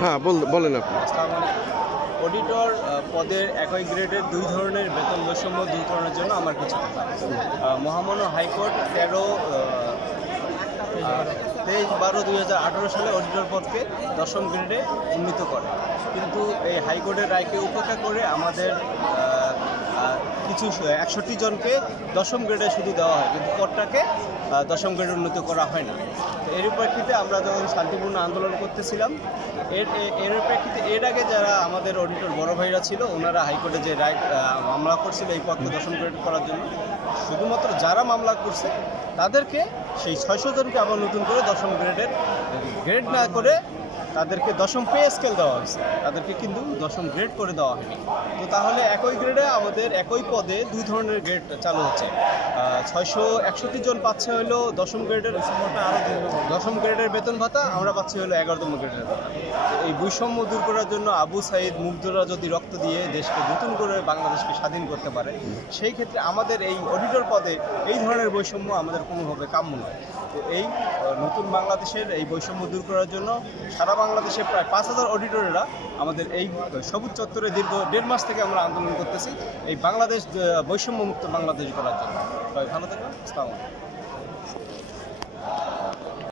হ্যাঁ বলেন আপনি। আসসালামু আলাইকুম। অডিটর পদের একই গ্রেডের দুই ধরনের বেতন বৈষম্য দূরীকরণের জন্য আমার কিছু কথা। মহামান্য হাইকোর্ট 23/12/2018 সালে অডিটর পদকে 10ম গ্রেডে উন্নীত করে, কিন্তু এই হাইকোর্টের রায়কে উপেক্ষা করে আমাদের কিছু 61 জনকে 10ম গ্রেডে শুধু দেওয়া হয়, কিন্তু পদটাকে 10ম গ্রেডে উন্নীত করা হয় না। তো এর প্রেক্ষিতে আমরা যখন শান্তিপূর্ণ আন্দোলন করতেছিলাম, এর প্রেক্ষিতে এর আগে যারা আমাদের অডিটর বড় ভাইরা ছিল, ওনারা হাইকোর্টে যে রায় মামলা করছিল এই পদকে 10ম গ্রেড করার জন্য, শুধুমাত্র যারা মামলা করছে তাদেরকে সেই 600 জনকে আবার নতুন করে 10ম গ্রেডের গ্রেড না করে তাদেরকে 10ম পে স্কেল দেওয়া হয়েছে, তাদেরকে কিন্তু 10ম গ্রেড করে দেওয়া হয়নি। তো তাহলে একই গ্রেডে আমাদের একই পদে দুই ধরনের গ্রেড চালু হচ্ছে। 661 জন পাচ্ছে হলো 10ম গ্রেডের, 10ম গ্রেডের বেতন ভাতা, আমরা পাচ্ছি হলো 11তম গ্রেডের ভাতা। এই বৈষম্য দূর করার জন্য আবু সাইদ মুগ্ধরা যদি রক্ত দিয়ে দেশকে নতুন করে বাংলাদেশকে স্বাধীন করতে পারে, সেই ক্ষেত্রে আমাদের এই অডিটর পদে এই ধরনের বৈষম্য আমাদের কোনোভাবে কাম্য নয়। তো এই নতুন বাংলাদেশের এই বৈষম্য দূর করার জন্য সারা বাংলাদেশে প্রায় 5000 অডিটরেরা আমাদের এই সবুজ চত্বরে দীর্ঘ 1.5 মাস থেকে আমরা আন্দোলন করতেছি এই বাংলাদেশ বৈষম্যমুক্ত বাংলাদেশ করার জন্য। সবাই ভালো থাকবেন। আসসালামু আলাইকুম।